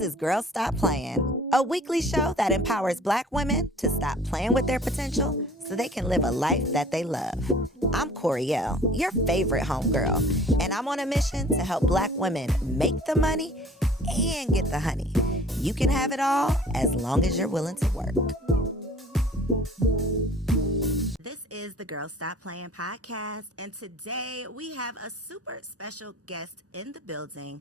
is Girl Stop Playin, a weekly show that empowers Black women to stop playing with their potential so they can live a life that they love. I'm Koereyelle, your favorite homegirl, and I'm on a mission to help Black women make the money and get the honey. You can have it all as long as you're willing to work. This is the Girl Stop Playin podcast, and today we have a super special guest in the building.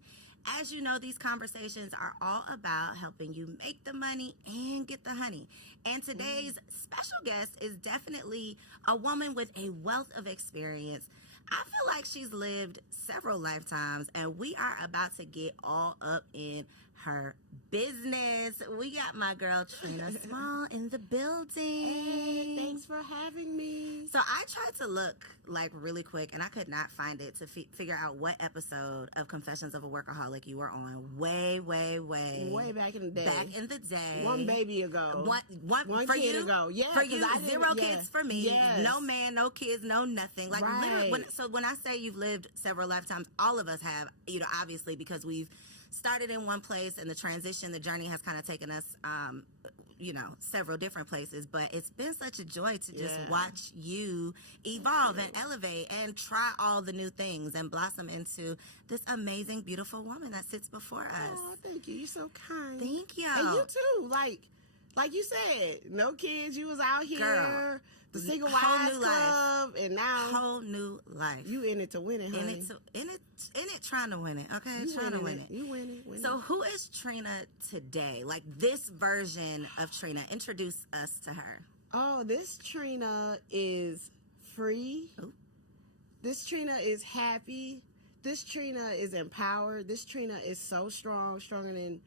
As you know, these conversations are all about helping you make the money and get the honey. And today's special guest is definitely a woman with a wealth of experience. I feel like she's lived several lifetimes, and we are about to get all up in her business. We got my girl Trina Small in the building. Hey, thanks for having me. So I tried to look like really quick, and I could not find it to figure out what episode of Confessions of a Workaholic you were on. Way back in the day. Back in the day. One baby ago. One for kid you ago. Yeah. For you, zero kids for me. Yes. No man, no kids, no nothing. Like literally. When I say you've lived several lifetimes, all of us have. You know, obviously because we've started in one place, and the journey has kind of taken us, several different places. But it's been such a joy to just watch you evolve and elevate and try all the new things and blossom into this amazing, beautiful woman that sits before us. Oh, thank you. You're so kind. Thank you. And you too. Like you said, no kids. You was out here. Girl. The Single Wives Club, and now whole new life. You in it to win it, honey. In it, trying to win it. Okay, trying to win it. You win it. So, who is Trina today? Like this version of Trina. Introduce us to her. Oh, this Trina is free. Ooh. This Trina is happy. This Trina is empowered. This Trina is so strong, stronger than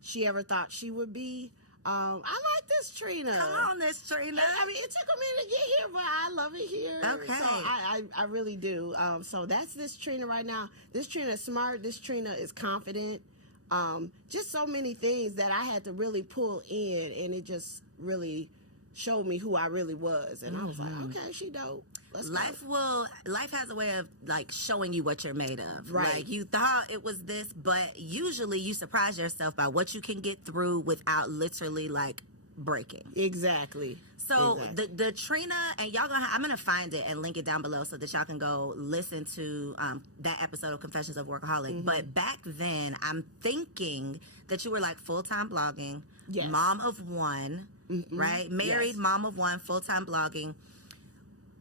she ever thought she would be. I like this Trina. Come on, this Trina. I mean, it took a minute to get here, but I love it here. Okay. So I really do. So that's this Trina right now. This Trina is smart. This Trina is confident. Just so many things that I had to really pull in, and it just really showed me who I really was. And I was like, okay, she dope. Life has a way of like showing you what you're made of. Right. Like you thought it was this, but usually you surprise yourself by what you can get through without literally like breaking. Exactly. So the Trina, and y'all I'm gonna find it and link it down below so that y'all can go listen to that episode of Confessions of Workaholic. But back then, I'm thinking that you were like full-time blogging, mom of one, right? Married, mom of one, full-time blogging.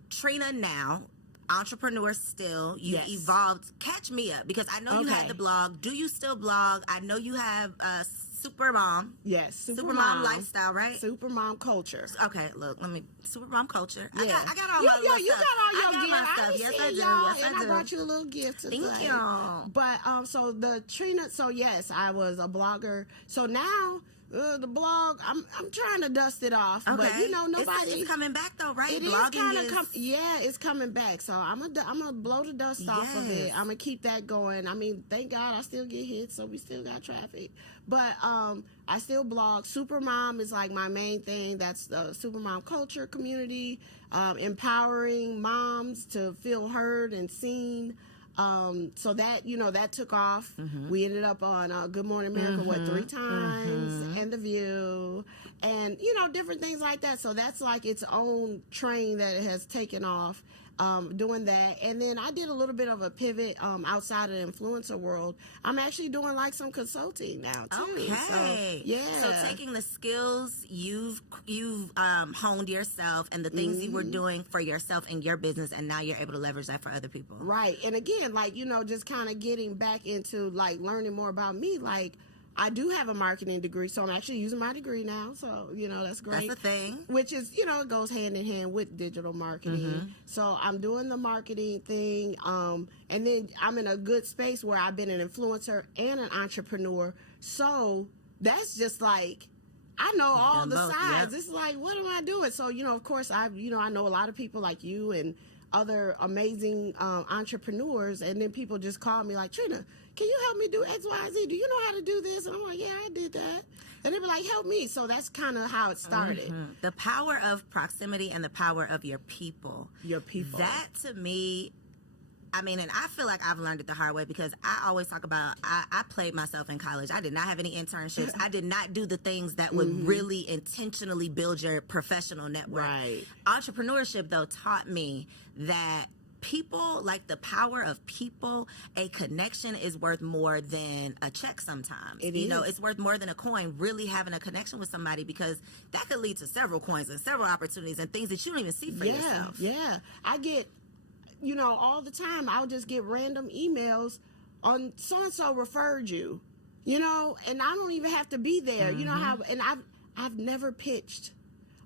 Trina now, entrepreneur still, you evolved. Catch me up, because I know you had the blog. Do you still blog? I know you have Supermom. Yes, Supermom lifestyle, right? Supermom culture. Okay, look, Supermom culture. Yeah. I got all my stuff. You got all your stuff. Yes, I do. Yes, I do. I brought you a little gift today. Thank you. But so the Trina. So yes, I was a blogger. So now. The blog, I'm trying to dust it off, but nobody. It's coming back though, right? It's coming back. So I'm gonna blow the dust off of it. I'm gonna keep that going. I mean, thank God I still get hits, so we still got traffic. But I still blog. Supermom is like my main thing. That's the Supermom culture community, empowering moms to feel heard and seen. So that, that took off. We ended up on Good Morning America, 3 times, and The View, and, different things like that. So that's like its own train that has taken off, doing that. And then I did a little bit of a pivot outside of the influencer world. I'm actually doing like some consulting now, too. Okay. So taking the skills you've honed yourself and the things you were doing for yourself and your business, and now you're able to leverage that for other people. Right. And again, just kind of getting back into like learning more about me. Like, I do have a marketing degree, so I'm actually using my degree now. So, that's great. That's the thing. Which is, it goes hand in hand with digital marketing. So I'm doing the marketing thing. And then I'm in a good space where I've been an influencer and an entrepreneur. So that's just like, I know all the sides. Yep. It's like, what am I doing? So, of course, I know a lot of people like you and other amazing entrepreneurs. And then people just call me like, Trina, can you help me do X, Y, Z? Do you know how to do this? And I'm like, yeah, I did that. And they be like, help me. So that's kind of how it started. The power of proximity and the power of your people. Your people. That, to me, I mean, and I feel like I've learned it the hard way because I always talk about, I played myself in college. I did not have any internships. I did not do the things that would really intentionally build your professional network. Right. Entrepreneurship, though, taught me that people, like the power of people, a connection is worth more than a check sometimes. You know, it's worth more than a coin, really having a connection with somebody, because that could lead to several coins and several opportunities and things that you don't even see for yourself. Yeah. I get, you know, all the time, I'll just get random emails on so-and-so referred you, you know, and I don't even have to be there. You know how, and I've never pitched.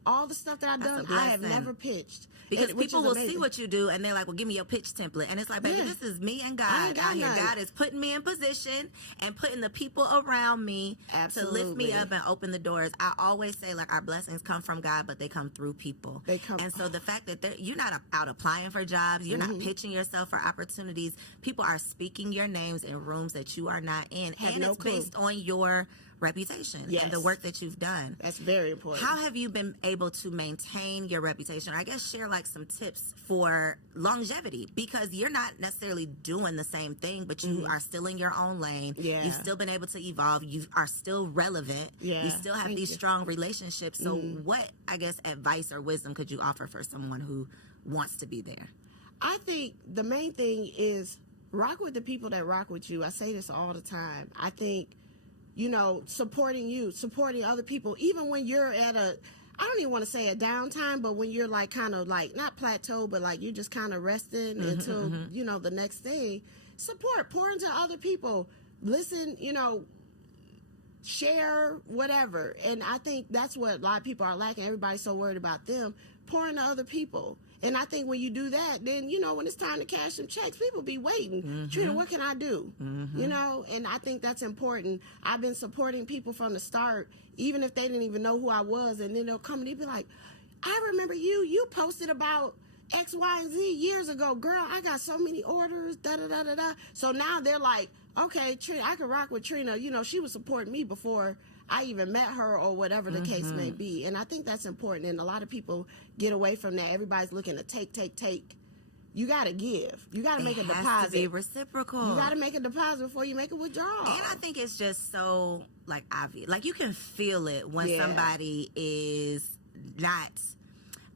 All the stuff that I've done, I have never pitched. Because people will see what you do, and they're like, well, give me your pitch template. And it's like, baby, this is me and God out here. God is putting me in position and putting the people around me to lift me up and open the doors. I always say, like, our blessings come from God, but they come through people. And so the fact that you're not out applying for jobs, you're not pitching yourself for opportunities. People are speaking your names in rooms that you are not in. And it's based on your reputation and the work that you've done. That's very important. How have you been able to maintain your reputation? I guess share like some tips for longevity, because you're not necessarily doing the same thing, but you are still in your own lane. You've still been able to evolve. You are still relevant. You still have these strong relationships. So what, I guess, advice or wisdom could you offer for someone who wants to be there? I think the main thing is rock with the people that rock with you. I say this all the time. I think, you know, supporting other people, even when you're at I don't even want to say a downtime, but when you're like kind of like not plateau, but like you're just kind of resting until, you know, the next thing. Pour into other people. Listen, you know, share, whatever. And I think that's what a lot of people are lacking. Everybody's so worried about them. Pour into other people. And I think when you do that, then, you know, when it's time to cash some checks, people be waiting. Trina, what can I do? You know, and I think that's important. I've been supporting people from the start, even if they didn't even know who I was. And then they'll come and they'll be like, I remember you posted about X, Y, and Z years ago. Girl, I got so many orders, da-da-da-da-da. So now they're like, okay, Trina, I can rock with Trina. You know, she was supporting me before I even met her or whatever the case may be. And I think that's important. And a lot of people get away from that. Everybody's looking to take. You got to give. You got to make a deposit. It has to be reciprocal. You got to make a deposit before you make a withdrawal. And I think it's just so, like, obvious. Like, you can feel it when somebody is not...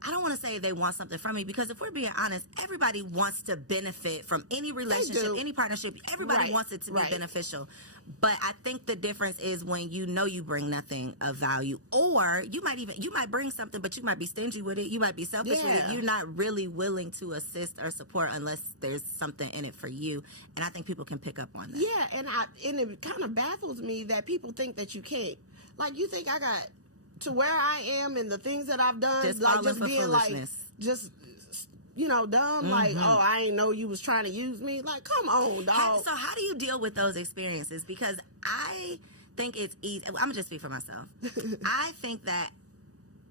I don't want to say they want something from me, because if we're being honest, everybody wants to benefit from any relationship, any partnership. Everybody wants it to be beneficial. But I think the difference is when you know you bring nothing of value, or you might bring something, but you might be stingy with it. You might be selfish with it. You're not really willing to assist or support unless there's something in it for you. And I think people can pick up on that. Yeah, and it kind of baffles me that people think that you can't. Like, you think I got to where I am and the things that I've done, just like just being like, just, you know, dumb, like, oh, I ain't know you was trying to use me. Like, come on, dog. So how do you deal with those experiences? Because I think it's easy. I'm gonna just speak for myself. I think that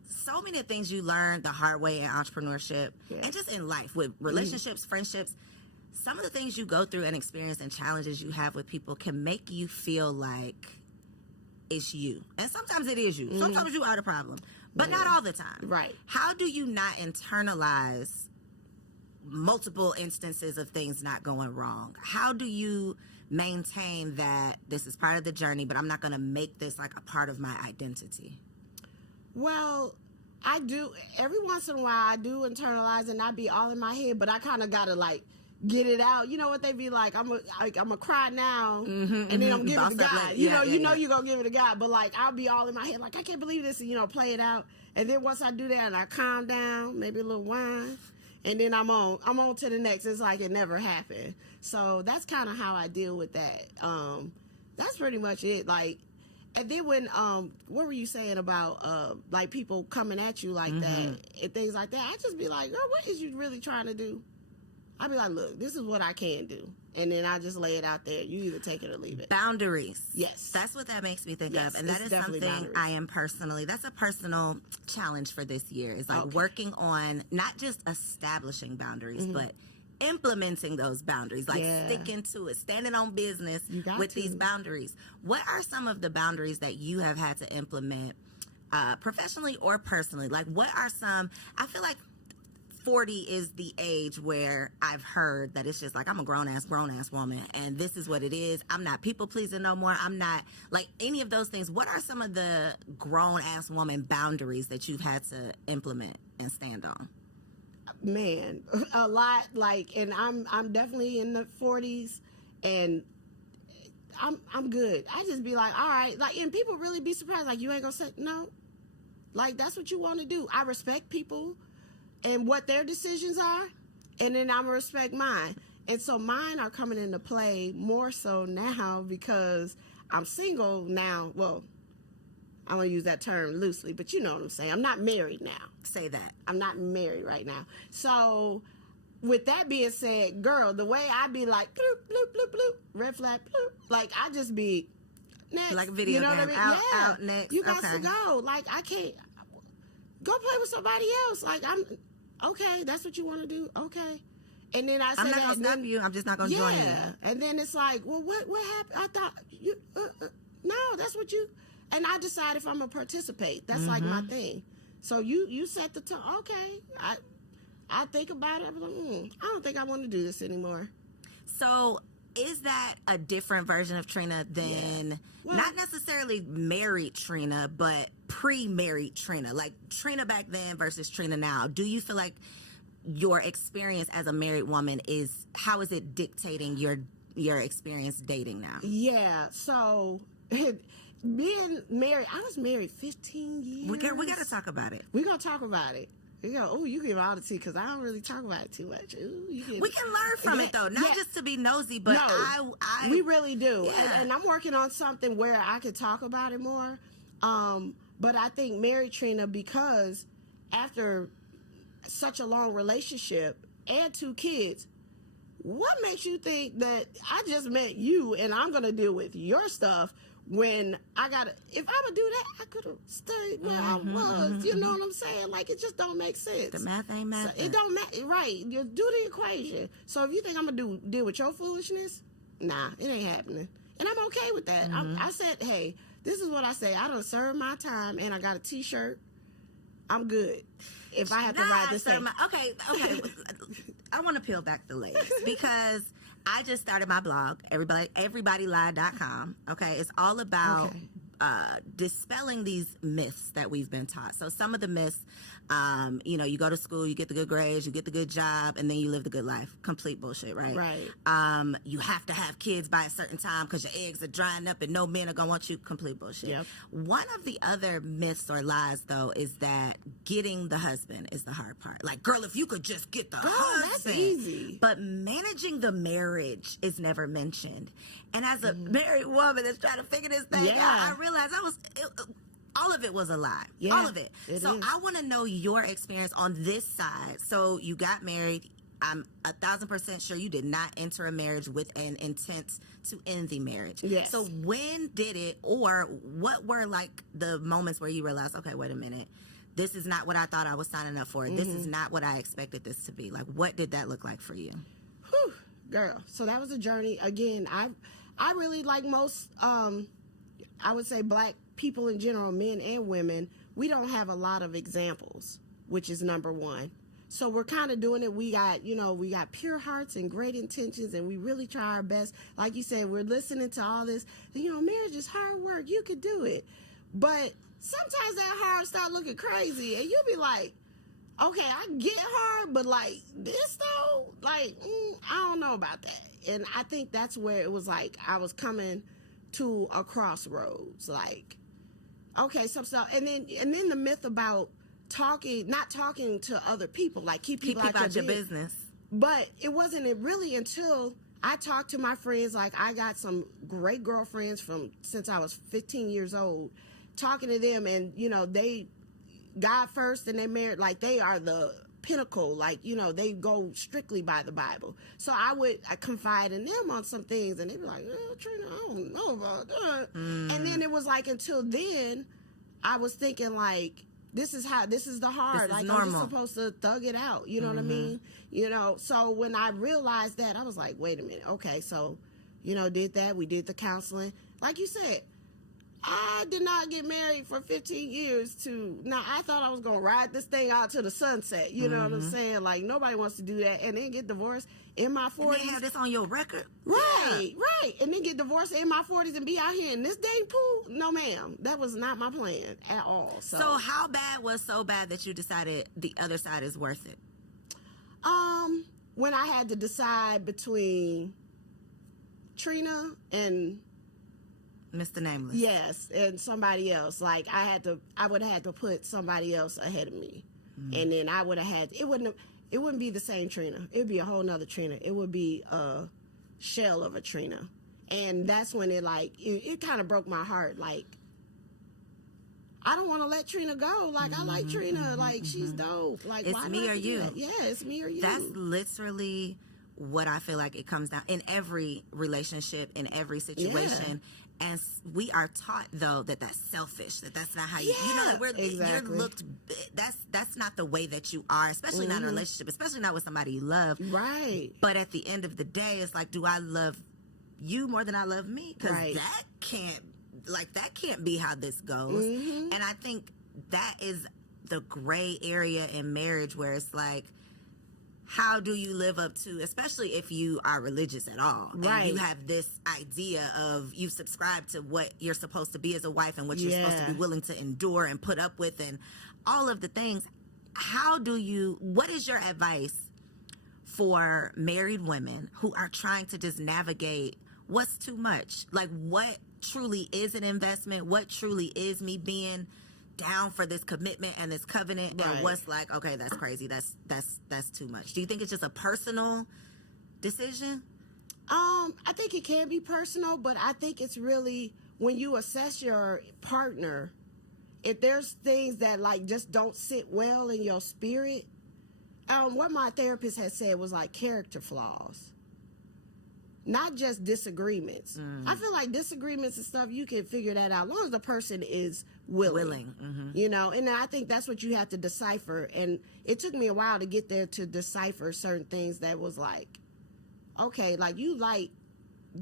so many things you learn the hard way in entrepreneurship and just in life with relationships, friendships. Some of the things you go through and experience and challenges you have with people can make you feel like it's you. And sometimes it is you. Sometimes you are the problem. But not all the time. Right. How do you not internalize multiple instances of things not going wrong? How do you maintain that this is part of the journey, but I'm not going to make this like a part of my identity? Well, I do. Every once in a while, I do internalize and not be all in my head, but I kind of got to like get it out. You know what they be like? I'm a cry now, and then I'm giving it to God. You know you're gonna give it to God, but like I'll be all in my head, like I can't believe this, and you know, play it out. And then once I do that, and I calm down, maybe a little wine, and then I'm on to the next. It's like it never happened. So that's kind of how I deal with that. That's pretty much it. Like, and then when what were you saying about like people coming at you like that and things like that? I just be like, girl, what is you really trying to do? I'd be like, look, this is what I can do. And then I just lay it out there. You either take it or leave it. Boundaries. Yes. That's what that makes me think of. And that is something boundaries. I am personally, that's a personal challenge for this year. Is like working on not just establishing boundaries, but implementing those boundaries, like sticking to it, standing on business with these boundaries. What are some of the boundaries that you have had to implement professionally or personally? Like, what are some, I feel like 40 is the age where I've heard that it's just like, I'm a grown-ass woman, and this is what it is. I'm not people-pleasing no more. I'm not, like, any of those things. What are some of the grown-ass woman boundaries that you've had to implement and stand on? Man, a lot, like, and I'm definitely in the 40s, and I'm good. I just be like, all right, like, and people really be surprised, like, you ain't gonna say no? Like, that's what you want to do. I respect people and what their decisions are, and then I'm gonna respect mine. And so mine are coming into play more so now because I'm single now. Well, I'm gonna use that term loosely, but you know what I'm saying. I'm not married now. Say that. I'm not married right now. So with that being said, girl, the way I be like, bloop, bloop, bloop, bloop, red flag, bloop, like I just be next. Like a video you know game. What I mean? Out, next. You got to go. Like, I can't go play with somebody else. Like, okay, that's what you want to do. Okay. And then I say I'm not going to stop you. I'm just not going to join you. And then it's like, well, what happened? I thought you, no, that's what you, and I decide if I'm going to participate. That's like my thing. So you set the tone. Okay. I think about it. I'm like, I don't think I want to do this anymore. So is that a different version of Trina than not necessarily married Trina, but pre-married Trina? Like Trina back then versus Trina now. Do you feel like your experience as a married woman how is it dictating your experience dating now? Yeah. So being married, I was married 15 years. We got to talk about it. We're going to talk about it. You give all the tea because I don't really talk about it too much. We can learn from it though, not just to be nosy, but we really do. Yeah. And I'm working on something where I could talk about it more. But I think married Trina, because after such a long relationship and 2 kids, what makes you think that I just met you and I'm going to deal with your stuff when if I would do that, I could have stayed where I was. You know what I'm saying? Like, it just don't make sense. The math ain't math. So it don't matter. Right. You do the equation. So if you think I'm going to deal with your foolishness, nah, it ain't happening. And I'm okay with that. I said, hey, this is what I say. I done served my time and I got a t-shirt. I'm good. If I have to ride this thing. Okay. I want to peel back the layers because I just started my blog, everybodylie.com. Okay, it's all about dispelling these myths that we've been taught. So some of the myths, you go to school, you get the good grades, you get the good job, and then you live the good life. Complete bullshit, right? Right. You have to have kids by a certain time because your eggs are drying up and no men are going to want you. Complete bullshit. Yep. One of the other myths or lies, though, is that getting the husband is the hard part. Like, girl, if you could just get the husband. That's easy. But managing the marriage is never mentioned. And as a married woman that's trying to figure this thing out, I realized all of it was a lie. Yeah, all of it. So I want to know your experience on this side. So you got married. I'm 1,000% sure you did not enter a marriage with an intent to end the marriage. Yes. So when did it, or what were like the moments where you realized, okay, wait a minute, this is not what I thought I was signing up for. This is not what I expected this to be. Like, what did that look like for you? Whew, girl. So that was a journey. Again, I really, like most, I would say black people in general, men and women, we don't have a lot of examples, which is number one. So we're kind of doing it. We got pure hearts and great intentions, and we really try our best. Like you said, we're listening to all this. Marriage is hard work. You could do it. But sometimes that hard start looking crazy, and you'll be like, okay, I get hard, but like this though, like, I don't know about that. And I think that's where it was like I was coming to a crossroads. Like, okay, some stuff, and then the myth about not talking to other people, like keep people out your business. But it wasn't really until I talked to my friends. Like, I got some great girlfriends since I was 15 years old, talking to them, and they God first and they married, like they are the pinnacle, like they go strictly by the Bible. So I confide in them on some things, and they'd be like, Trina, I don't know about that. And then it was like, until then I was thinking like, this is the hard, this is like normal. I'm just supposed to thug it out, you know what I mean? So when I realized that, I was like, wait a minute, okay, so did that, we did the counseling, like you said, I did not get married for 15 years now I thought I was going to ride this thing out to the sunset. You know what I'm saying? Like, nobody wants to do that and then get divorced in my 40s. And they have this on your record. Right, right. And then get divorced in my 40s and be out here in this dating pool? No, ma'am. That was not my plan at all. So how bad was so bad that you decided the other side is worth it? When I had to decide between Trina and Mr. Nameless. Yes, and somebody else. Like, I would have had to put somebody else ahead of me. And then I would have had, it wouldn't be the same Trina. It would be a whole nother Trina. It would be a shell of a Trina. And that's when it kind of broke my heart. Like, I don't want to let Trina go. Like, I like Trina. Like, she's dope. Like, it's me or you. Yeah, it's me or you. That's literally what I feel like it comes down in every relationship, in every situation. Yeah. And we are taught, though, that that's selfish, that's not how you, you're looked, that's not the way that you are, especially not in a relationship, especially not with somebody you love. Right. But at the end of the day, it's like, do I love you more than I love me? Because that can't be how this goes. And I think that is the gray area in marriage where it's like, how do you live up to, especially if you are religious at all, and you have this idea of, you subscribe to what you're supposed to be as a wife and what you're supposed to be willing to endure and put up with and all of the things. What is your advice for married women who are trying to just navigate what's too much? Like, what truly is an investment? What truly is me being down for this commitment and this covenant, and what's like, okay, that's crazy, that's too much? Do you think it's just a personal decision? I think it can be personal, but I think it's really when you assess your partner, if there's things that like just don't sit well in your spirit. What my therapist had said was like character flaws, not just disagreements. I feel like disagreements and stuff, you can figure that out as long as the person is willing. You know, and I think that's what you have to decipher. And it took me a while to get there to decipher certain things that was like, okay, like, you like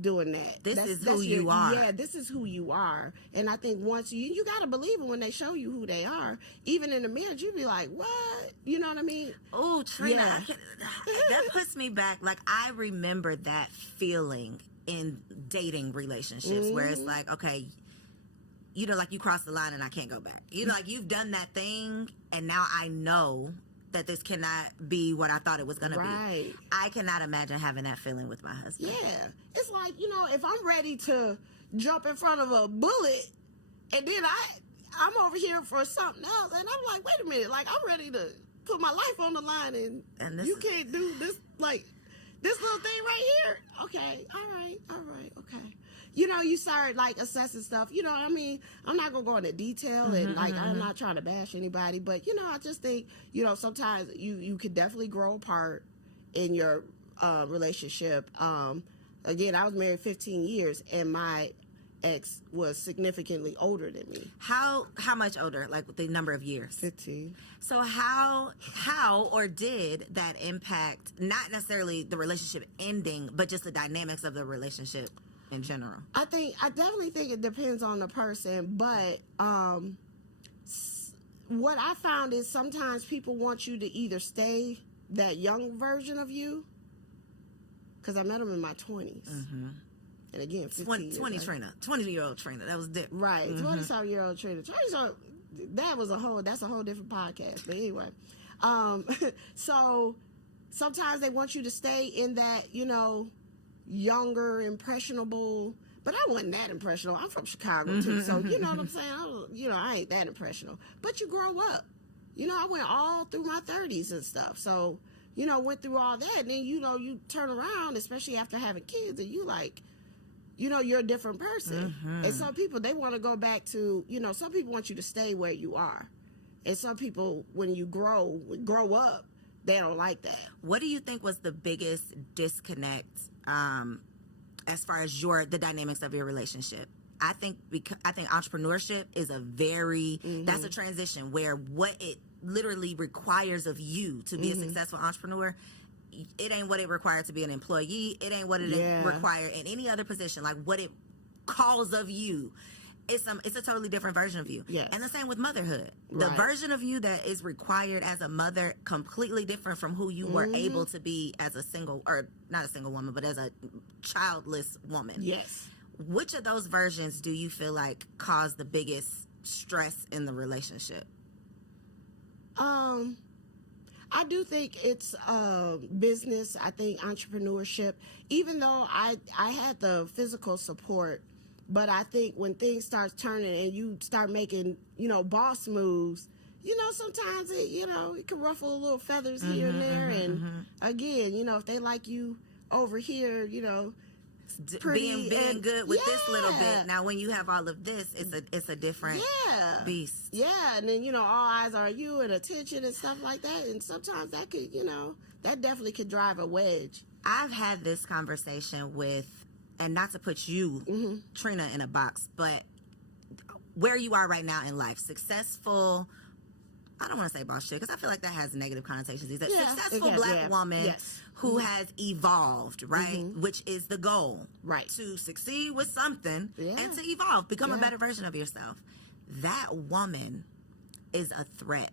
doing that. This is who you are. Yeah, this is who you are. And I think once you got to believe it when they show you who they are. Even in the marriage, you be like, what? You know what I mean? Oh, Trina, that puts me back. Like, I remember that feeling in dating relationships where it's like, okay, you know, like, you cross the line and I can't go back. You know, like, you've done that thing and now I know that this cannot be what I thought it was going to be. I cannot imagine having that feeling with my husband. Yeah. It's like, you know, if I'm ready to jump in front of a bullet and then I'm over here for something else and I'm like, wait a minute, like, I'm ready to put my life on the line and you can't do this, like, this little thing right here. Okay. All right. Okay. You know, you start, like, assessing stuff. You know, I mean, I'm not going to go into detail and, like, I'm not trying to bash anybody. But, you know, I just think, you know, sometimes you could definitely grow apart in your relationship. Again, I was married 15 years, and my ex was significantly older than me. How much older? Like, the number of years? 15. So how or did that impact, not necessarily the relationship ending, but just the dynamics of the relationship in general? I definitely think it depends on the person, but what I found is sometimes people want you to either stay that young version of you, because I met them in my 20s. And again, 15 20 years, Trina, 20-year-old Trina, that was different. Right, 20-something-year-old Trina. That's a whole different podcast. But anyway, so sometimes they want you to stay in that, you know, younger, impressionable, but I wasn't that impressionable. I'm from Chicago too, so you know what I'm saying? I ain't that impressionable. But you grow up. You know, I went all through my 30s and stuff, so, you know, went through all that, and then, you know, you turn around, especially after having kids, and you like, you know, you're a different person. And some people, they want to go back to, you know, some people want you to stay where you are. And some people, when you grow up, they don't like that. What do you think was the biggest disconnect as far as the dynamics of your relationship? I think entrepreneurship is a very that's a transition where what it literally requires of you to be a successful entrepreneur, it ain't what it required to be an employee. It ain't what it required in any other position. Like, what it calls of you. it's a totally different version of you. Yes. And the same with motherhood. The Right. version of you that is required as a mother, completely different from who you were able to be as a single, or not a single woman, but as a childless woman. Yes. Which of those versions do you feel like caused the biggest stress in the relationship? I do think it's business. I think entrepreneurship, even though I had the physical support, but I think when things start turning and you start making, boss moves, sometimes it can ruffle a little feathers here and there. And again, if they like you over here, pretty being good with this little bit. Now, when you have all of this, it's a different beast. Yeah, and then all eyes are on you and attention and stuff like that. And sometimes that could, that definitely could drive a wedge. I've had this conversation with, and not to put you, Trina, in a box, but where you are right now in life, successful. I don't want to say boss shit because I feel like that has negative connotations. He's a successful black woman who has evolved, right? Which is the goal, right? To succeed with something and to evolve, become a better version of yourself. That woman is a threat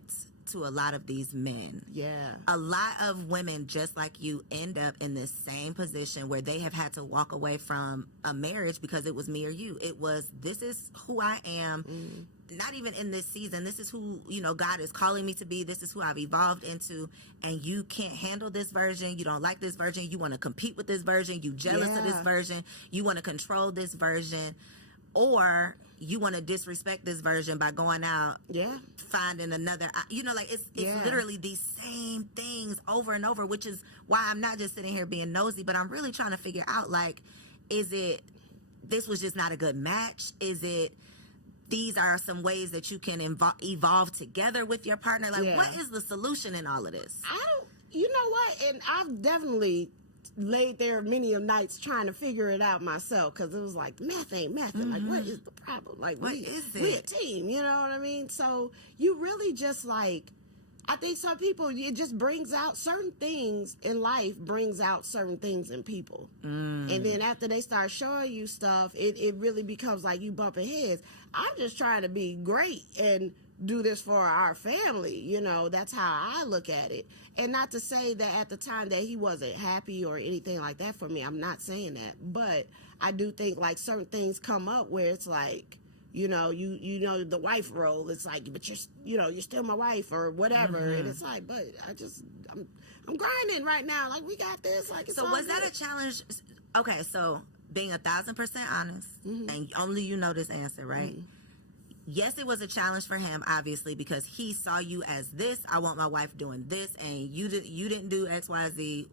to a lot of these men. Yeah. A lot of women, just like you, end up in this same position where they have had to walk away from a marriage because it was me or you. It was, this is who I am. Not even in this season. This is who, God is calling me to be. This is who I've evolved into. And you can't handle this version. You don't like this version. You want to compete with this version. You jealous of this version. You want to control this version. Or you want to disrespect this version by going out, finding another, it's literally these same things over and over, which is why I'm not just sitting here being nosy, but I'm really trying to figure out, is it, this was just not a good match? Is it, these are some ways that you can evolve together with your partner? What is the solution in all of this? You know what? And I've definitely laid there many of nights trying to figure it out myself, because it was like, math ain't math. Like, what is the problem? Like, what is it? We a team, you know what I mean? So you really just I think some people, it just brings out certain things in life, brings out certain things in people. And then after they start showing you stuff, it really becomes like you bumping heads. I'm just trying to be great and do this for our family. That's how I look at it. And not to say that at the time that he wasn't happy or anything like that for me. I'm not saying that. But I do think certain things come up where it's like, the wife role. It's like, but you're still my wife or whatever. And it's like, but I'm grinding right now. Like, we got this. Like, it's so was that a challenge? Okay, so being 1,000% honest, and only you know this answer, right? Yes, it was a challenge for him, obviously, because he saw you as this. I want my wife doing this, and you didn't do X, Y, Z.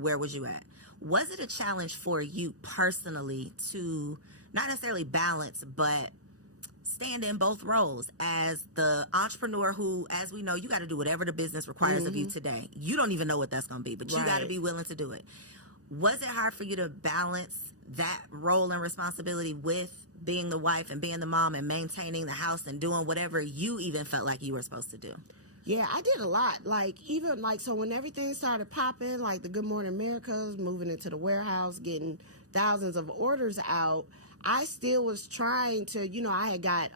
Where was you at? Was it a challenge for you personally to not necessarily balance, but stand in both roles as the entrepreneur who, as we know, you got to do whatever the business requires of you today. You don't even know what that's going to be, but you got to be willing to do it. Was it hard for you to balance that role and responsibility with being the wife and being the mom and maintaining the house and doing whatever you even felt like you were supposed to do? Yeah, I did a lot. So when everything started popping, like the Good Morning Americas, moving into the warehouse, getting thousands of orders out, I still was trying to, I had got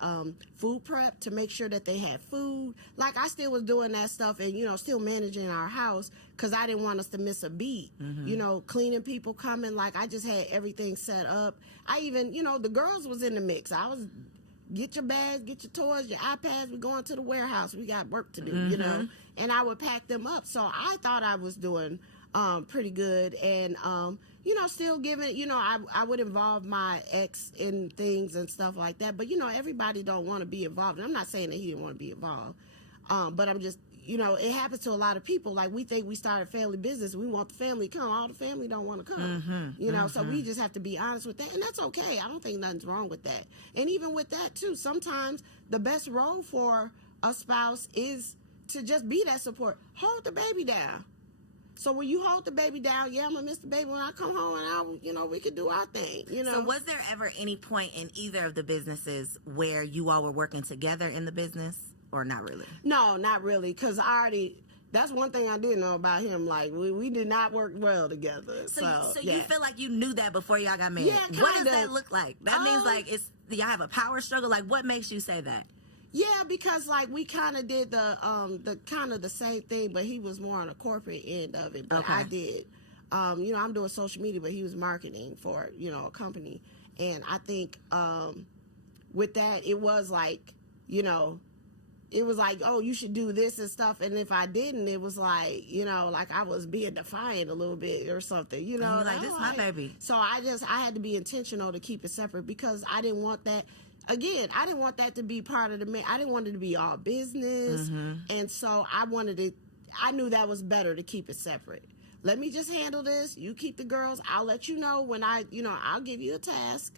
food prep to make sure that they had food. Like, I still was doing that stuff and, still managing our house because I didn't want us to miss a beat. Cleaning people coming. Like, I just had everything set up. I even, the girls was in the mix. I was, get your bags, get your toys, your iPads. We're going to the warehouse. We got work to do, And I would pack them up. So I thought I was doing pretty good. And, still giving, I would involve my ex in things and stuff like that. But, everybody don't want to be involved. And I'm not saying that he didn't want to be involved. But I'm just, it happens to a lot of people. Like, we think we started family business. We want the family to come. All the family don't want to come. So we just have to be honest with that. And that's okay. I don't think nothing's wrong with that. And even with that, too, sometimes the best role for a spouse is to just be that support. Hold the baby down. So when you hold the baby down, I'm going to miss the baby when I come home and we can do our thing, So was there ever any point in either of the businesses where you all were working together in the business or not really? No, not really. Because That's one thing I did know about him. Like, we did not work well together. So you feel like you knew that before y'all got married? Yeah, kinda. What does that look like? That means like y'all have a power struggle. Like, what makes you say that? Yeah, because like we kind of did the kind of the same thing, but he was more on the corporate end of it. But I did, I'm doing social media, but he was marketing for a company, and I think with that it was like it was like, oh, you should do this and stuff. And if I didn't, it was like, like I was being defiant a little bit or something, Like, this is my baby. So I had to be intentional to keep it separate because I didn't want that. Again, I didn't want that to be part of I didn't want it to be all business. And so I knew that was better to keep it separate. Let me just handle this. You keep the girls. I'll let you know when I'll give you a task.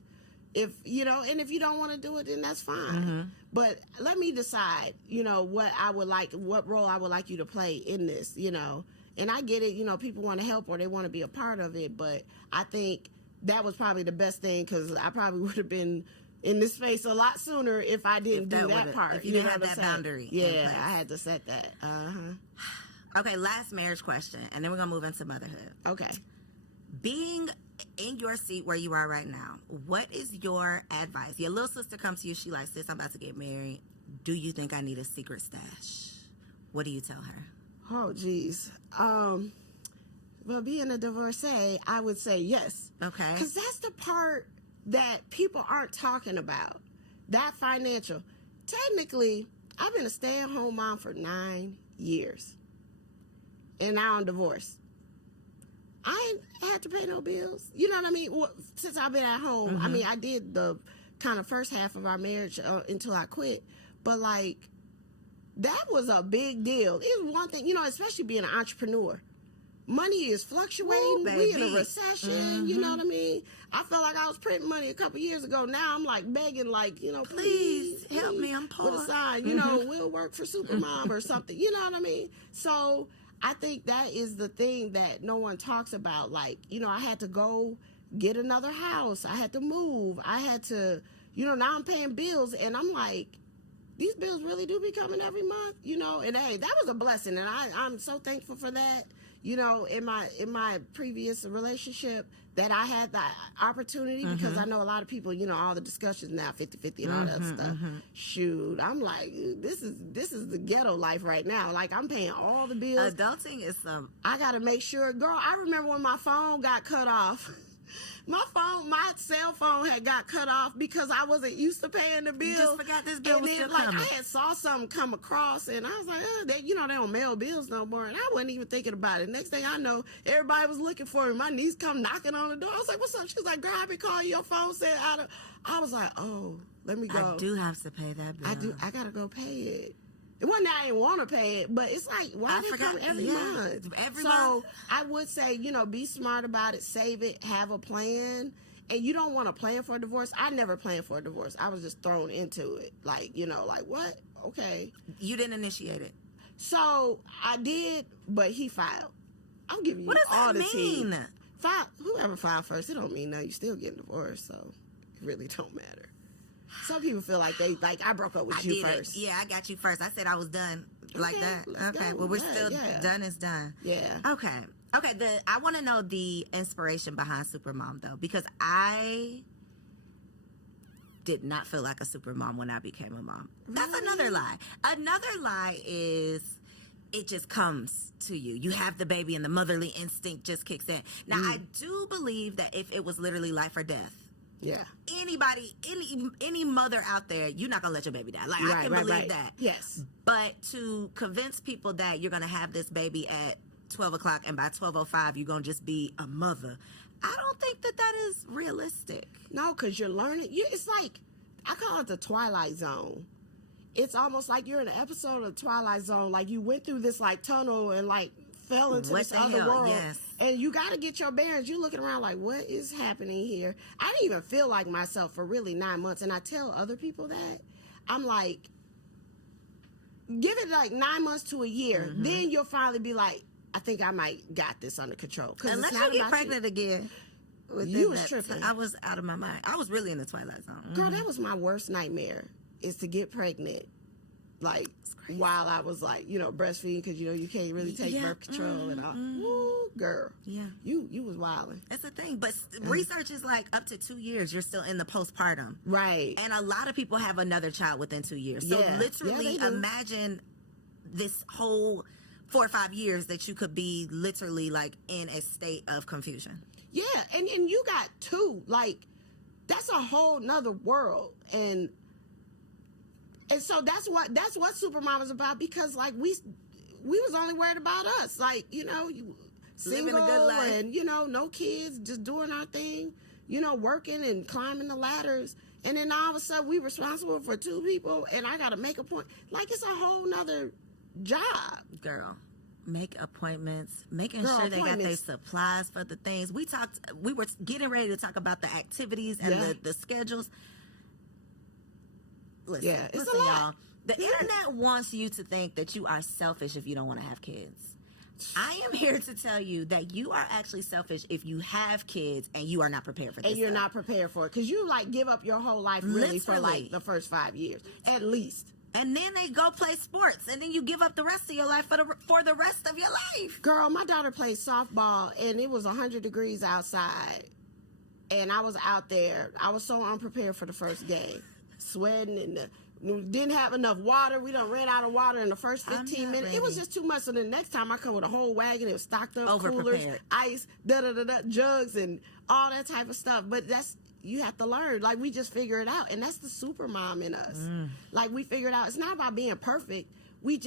If and if you don't want to do it, then that's fine. But let me decide, what role I would like you to play in this, And I get it, people want to help or they want to be a part of it. But I think that was probably the best thing because I probably would have been in this space a lot sooner if I didn't do that part. If you didn't have that boundary. Yeah, I had to set that. Okay, last marriage question, and then we're going to move into motherhood. Okay. Being in your seat where you are right now, what is your advice? Your little sister comes to you, she like, sis, I'm about to get married. Do you think I need a secret stash? What do you tell her? Oh, geez. Well, being a divorcee, I would say yes. Okay. Because that's the part that people aren't talking about. That financial. Technically, I've been a stay-at-home mom for 9 years. And now I'm divorced. I ain't had to pay no bills. You know what I mean? Well, since I've been at home, I mean, I did the kind of first half of our marriage until I quit. But, like, that was a big deal. It was one thing, especially being an entrepreneur. Money is fluctuating. We in a recession. You know what I mean? I felt like I was printing money a couple years ago. Now I'm like begging, like, please help me. I'm poor. With a sign, we'll work for Supermom or something. You know what I mean? So I think that is the thing that no one talks about. Like, I had to go get another house. I had to move. I had to, now I'm paying bills. And I'm like, these bills really do be coming every month, And hey, that was a blessing. And I'm so thankful for that. In my previous relationship that I had the opportunity because I know a lot of people, all the discussions now 50-50 and all that stuff. Shoot, I'm like, this is the ghetto life right now. Like, I'm paying all the bills. Adulting is I got to make sure, girl, I remember when my phone got cut off. My cell phone had got cut off because I wasn't used to paying the bill. You just forgot this bill was still coming. I had saw something come across, and I was like, they don't mail bills no more. And I wasn't even thinking about it. Next thing I know, everybody was looking for me. My niece come knocking on the door. I was like, what's up? She was like, girl, I been calling your phone. I was like, oh, let me go. I do have to pay that bill. I got to go pay it. It wasn't that I didn't want to pay it, but it's like, why did it come every month? Every month. I would say, be smart about it, save it, have a plan. And you don't want to plan for a divorce. I never planned for a divorce. I was just thrown into it. Like, like, what? Okay. You didn't initiate it. So I did, but he filed. I'm giving you all the tea. What does that mean? Whoever filed first, it don't mean nothing. You still getting divorced, so it really don't matter. Some people feel like I broke up with you first. Yeah, I got you first. I said I was done like that. Okay, well, we're still done is done. Yeah. Okay. I want to know the inspiration behind Supermom, though, because I did not feel like a supermom when I became a mom. That's another lie. Another lie is it just comes to you. You have the baby and the motherly instinct just kicks in. Now, I do believe that if it was literally life or death, yeah. Anybody, any mother out there, you're not going to let your baby die. Like, I can believe that. Yes. But to convince people that you're going to have this baby at 12 o'clock and by 12:05 you're going to just be a mother, I don't think that is realistic. No, because you're learning. It's like, I call it the Twilight Zone. It's almost like you're in an episode of the Twilight Zone. Like, you went through this, like, tunnel and, like, fell into this other world. Yes. And you got to get your bearings. You're looking around like, what is happening here? I didn't even feel like myself for really 9 months. And I tell other people that. I'm like, give it like 9 months to a year. Then you'll finally be like, I think I might got this under control. Unless you get pregnant again. You was tripping. I was out of my mind. I was really in the Twilight Zone. Girl, that was my worst nightmare, is to get pregnant like while I was like, breastfeeding, because you can't really take birth control and all. Woo, girl. Yeah. You was wilding. That's the thing. But research is like up to 2 years, you're still in the postpartum. Right. And a lot of people have another child within 2 years. So literally imagine this whole 4 or 5 years that you could be literally like in a state of confusion. Yeah. And you got 2. Like, that's a whole nother world. And so that's what Supermom is about, because like we was only worried about us, like single living a good life. And no kids, just doing our thing, working and climbing the ladders, and then all of a sudden we responsible for 2 people, and I gotta make a point. Like, it's a whole nother job, girl. Make appointments, making sure they got their supplies for the things. We were getting ready to talk about the activities and the schedules. Listen, it's a lot. Y'all. The internet wants you to think that you are selfish if you don't want to have kids. I am here to tell you that you are actually selfish if you have kids and you are not prepared for this. And you're not prepared for it, because you like give up your whole life really for like the first 5 years at least. And then they go play sports, and then you give up the rest of your life for the rest of your life. Girl, my daughter played softball, and it was 100 degrees outside, and I was out there. I was so unprepared for the first game, sweating, and didn't have enough water. We done ran out of water in the first 15 minutes. It was just too much. So the next time I come with a whole wagon, it was stocked up, coolers, ice, jugs, and all that type of stuff. But you have to learn. Like, we just figure it out. And that's the Supermom in us. Like, we figure it out. It's not about being perfect. We're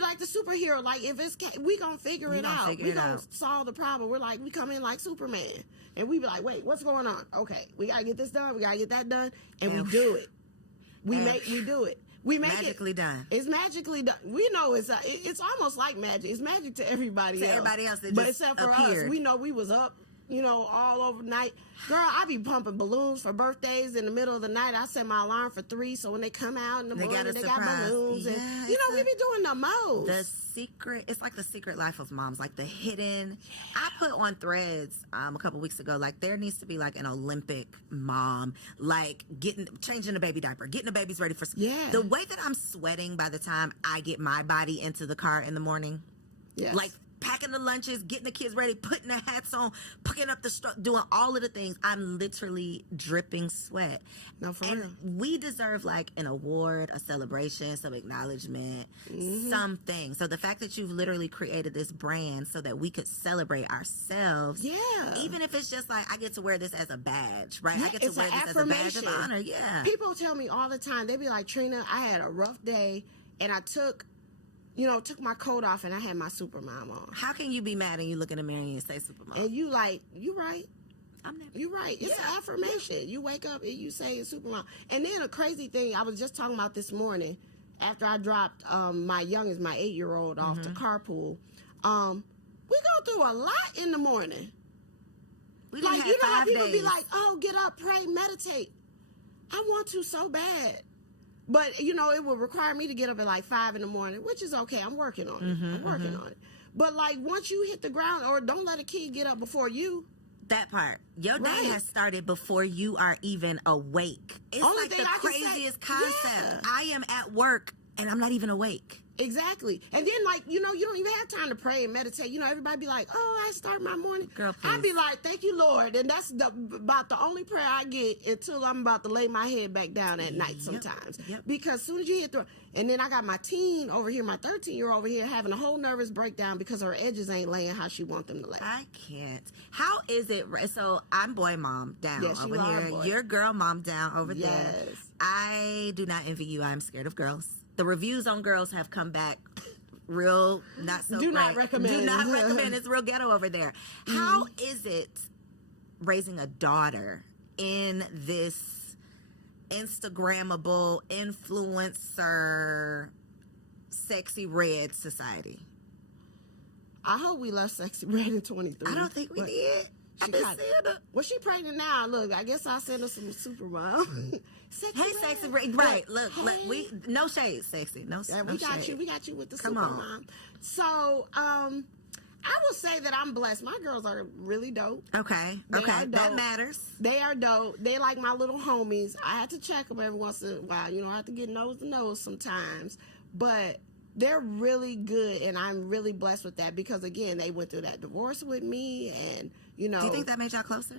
like the superhero. Like, if we gonna figure it out. We gonna solve the problem. We're like, we come in like Superman. And we be like, wait, what's going on? Okay, we gotta get this done. We gotta get that done. And we do it. We do it. We make magically done. It's magically done. We know it's almost like magic. It's magic to everybody else. Everybody else that but just except for appeared. us, we know we was up, all overnight. Girl, I be pumping balloons for birthdays in the middle of the night. I set my alarm for 3, so when they come out in the morning, they got balloons. Yeah, and we be doing the most. It's like the secret life of moms, like the hidden. I put on Threads a couple weeks ago, like, there needs to be like an Olympic mom, like changing a baby diaper, getting the babies ready for school. Yeah. The way that I'm sweating by the time I get my body into the car in the morning, like packing the lunches, getting the kids ready, putting the hats on, picking up doing all of the things. I'm literally dripping sweat. No, for real. We deserve like an award, a celebration, some acknowledgement, something. So the fact that you've literally created this brand so that we could celebrate ourselves. Yeah. Even if it's just like, I get to wear this as a badge, right? Yeah, I get to wear this as a badge of honor. Yeah. People tell me all the time, they be like, Trina, I had a rough day, and I took my coat off, and I had my Supermom on. How can you be mad and you look in the mirror and you say Supermom? And you like, you right. You're right. It's an affirmation. Yeah. You wake up and you say it's Supermom. And then a crazy thing I was just talking about this morning, after I dropped my youngest, my 8-year-old, off to carpool. We go through a lot in the morning. We like, have how 5 people days. be like, oh, get up, pray, meditate. I want to so bad. But, it would require me to get up at like 5 in the morning, which is okay. I'm working on it. I'm working on it. But like, once you hit the ground, or don't let a kid get up before you. That part. Your day has started before you are even awake. It's Only like thing the I can craziest say, concept. I am at work and I'm not even awake. Exactly. And then, like, you don't even have time to pray and meditate. Everybody be like, oh, I start my morning. Girl, please. I be like, thank you, Lord. And that's about the only prayer I get until I'm about to lay my head back down at night sometimes. Because as soon as you hit and then I got my teen over here, my 13-year-old over here, having a whole nervous breakdown because her edges ain't laying how she want them to lay. I can't. How is it? So I'm boy mom down over here. Boy. You're girl mom down over there. Yes. I do not envy you. I'm scared of girls. The reviews on girls have come back real not so Do great. not recommend. Do not recommend. It's real ghetto over there. How is it raising a daughter in this Instagrammable influencer sexy red society? I hope we left Sexy Red in 23. I don't think we did. I just said it. Well, she pregnant now. Look, I guess I'll send her some Supermom. Sexy Red. Right. Look, we no shade, sexy. No, yeah, no we got shade. you. We got you with the Come Supermom. on. So, I will say that I'm blessed. My girls are really dope. Okay. They Okay. are dope. That matters. They are dope. They like my little homies. I have to check them every once in a while. You know, I have to get nose to nose sometimes. But they're really good, and I'm really blessed with that because, again, they went through that divorce with me, and, you know. Do you think that made y'all closer?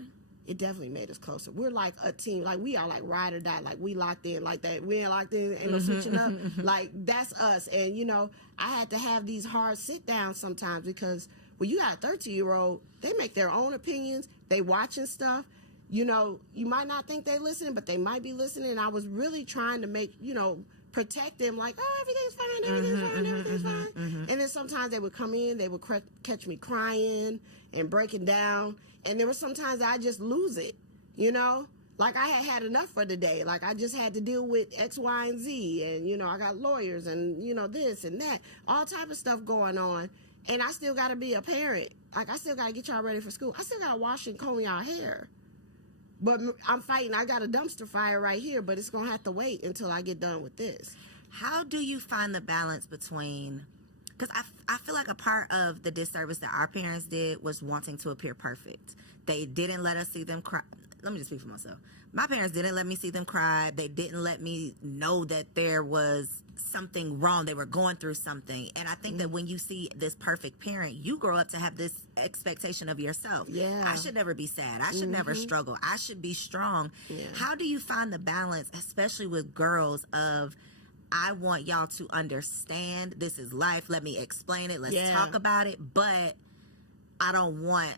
It definitely made us closer. We're like a team. Like, we are like ride or die. Like, we locked in like that. We ain't locked in, ain't no switching up. Like, that's us. And, you know, I had to have these hard sit-downs sometimes because when you got a 13-year-old, they make their own opinions. They watching stuff. You know, you might not think they listening, but they might be listening. And I was really trying to make, you know, protect them like, oh, everything's fine, everything's fine. And then sometimes they would come in, they would catch me crying and breaking down. And there were sometimes I just lose it, you know? Like, I had enough for the day. Like, I just had to deal with X, Y, and Z. And, you know, I got lawyers and, you know, this and that. All type of stuff going on. And I still got to be a parent. Like, I still got to get y'all ready for school. I still got to wash and comb y'all hair. But I'm fighting. I got a dumpster fire right here, but it's going to have to wait until I get done with this. How do you find the balance between... Because I feel like a part of the disservice that our parents did was wanting to appear perfect. They didn't let us see them cry. Let me just speak for myself. My parents didn't let me see them cry. They didn't let me know that there was something wrong. They were going through something. And I think that when you see this perfect parent, you grow up to have this expectation of yourself. Yeah. I should never be sad. I should never struggle. I should be strong. Yeah. How do you find the balance, especially with girls, of... I want y'all to understand this is life. Let me explain it. Let's talk about it. But I don't want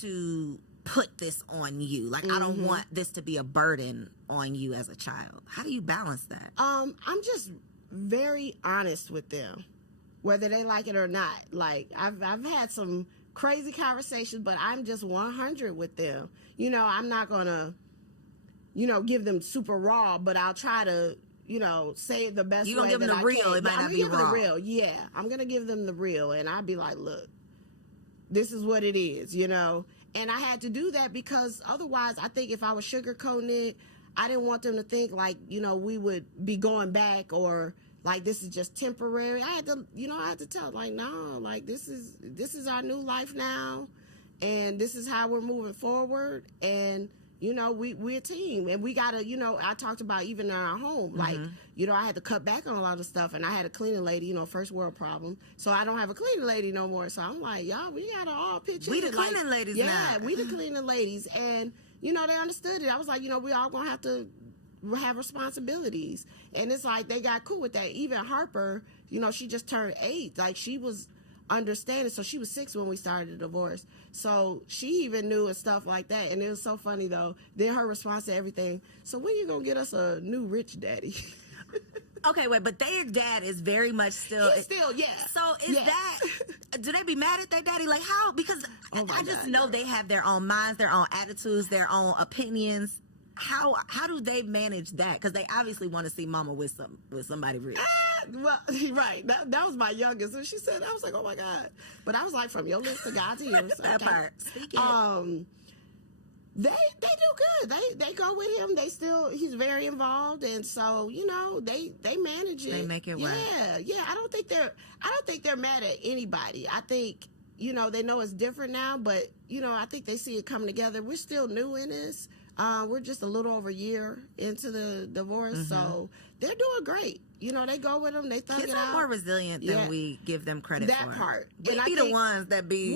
to put this on you. Like, I don't want this to be a burden on you as a child. How do you balance that? I'm just very honest with them, whether they like it or not. Like, I've had some crazy conversations, but I'm just 100 with them. You know, I'm not going to, you know, give them super raw, but I'll try to, you know, say it the best way that I can. You gonna give them the real, it might not be raw. I'm gonna give them the real, yeah. I'm gonna give them the real, and I'll be like, look, this is what it is, you know? And I had to do that because otherwise, I think if I was sugarcoating it, I didn't want them to think like, you know, we would be going back or like this is just temporary. I had to, you know, I had to tell like, no, like this is our new life now, and this is how we're moving forward, and you know, we're a team, and we gotta, you know, I talked about even in our home, like, you know, I had to cut back on a lot of stuff, and I had a cleaning lady, you know, first world problem, so I don't have a cleaning lady no more, so I'm like, y'all, we gotta all pitch in. We the cleaning ladies now. Yeah, we the cleaning ladies, and, you know, they understood it. I was like, you know, we all gonna have to have responsibilities, and it's like, they got cool with that. Even Harper, you know, she just turned 8, like, she was understanding, so she was 6 when we started the divorce, so she even knew and stuff like that. And it was so funny though, then her response to everything, so when you gonna get us a new rich daddy? Okay, wait, but their dad is very much still... He's still, yeah. So is that... Do they be mad at their daddy? Like, how? Because I just know they have their own minds, their own attitudes, their own opinions. How do they manage that? Because they obviously want to see mama with somebody rich. Well, right. That was my youngest. And she said, I was like, oh my God. But I was like, from your lips to God's ears. That part. They do good. They go with him. He's very involved, and so, you know, they manage it. They make it work. Yeah. I don't think they're mad at anybody. I think, you know, they know it's different now, but, you know, I think they see it coming together. We're still new in this. We're just a little over a year into the divorce, so they're doing great. You know, they go with them, they thug Kids it are out. more resilient than we give them credit for. That part. We be the ones that be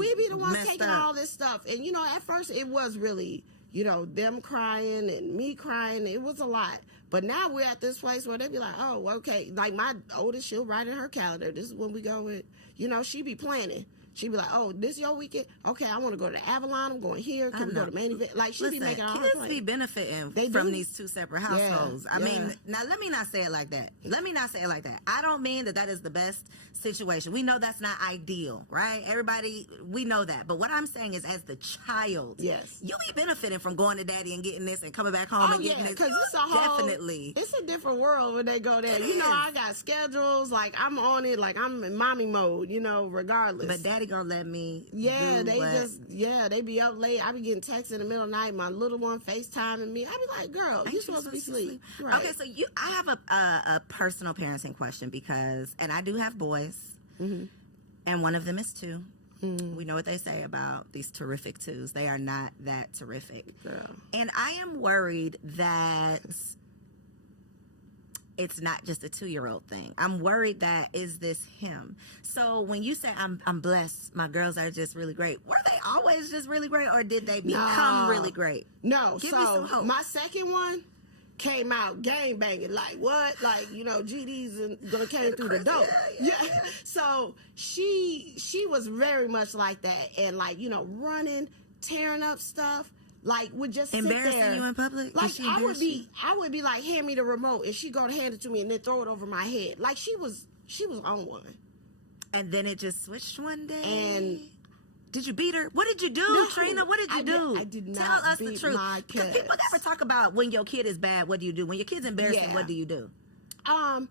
taking all this stuff. And, you know, at first it was really, you know, them crying and me crying. It was a lot. But now we're at this place where they be like, oh, okay. Like my oldest, she'll write in her calendar, this is when we go with, you know, she be planning. She'd be like, oh, this your weekend? Okay, I want to go to Avalon. I'm going here. Can we go to Main Event? Like, she be making all her plans. Kids be benefiting from these two separate households. I mean, now let me not say it like that. I don't mean that is the best situation. We know that's not ideal, right? Everybody, we know that. But what I'm saying is, as the child, you be benefiting from going to daddy and getting this and coming back home and getting this. Because it's a different world when they go there. You know, I got schedules. Like, I'm on it. Like, I'm in mommy mode, you know, regardless. But daddy gonna let me they be up late. I be getting texts in the middle of the night, my little one FaceTiming me. I be like, girl, you supposed to be asleep. Right. Okay, so I have a personal parenting question, because, and I do have boys, and one of them is 2, We know what they say about these terrific twos. They are not that terrific. Yeah. And I am worried that it's not just a 2-year-old thing. I'm worried that, is this him? So when you say I'm blessed, my girls are just really great, were they always just really great, or did they become really great? No. Give me some hope. My second one came out gang banging, like what? Like, you know, GD's and came through the door. Yeah. So she was very much like that, and like, you know, running, tearing up stuff. Like, would just embarrassing sit there. You in public? Like, I would be like, hand me the remote, and she go to hand it to me, and then throw it over my head. Like, she was on one. And then it just switched one day. And did you beat her? What did you do, Trina? What did you do? I did not Tell us beat the truth. my Because kids. people never talk about when your kid is bad. What do you do? When your kid's embarrassing, what do you do? I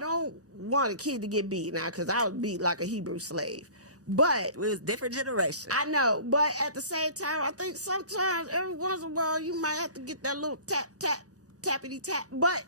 don't want a kid to get beat now, because I would beat like a Hebrew slave. But it was different generation. I know, but at the same time, I think sometimes every once in a while you might have to get that little tappity tap. But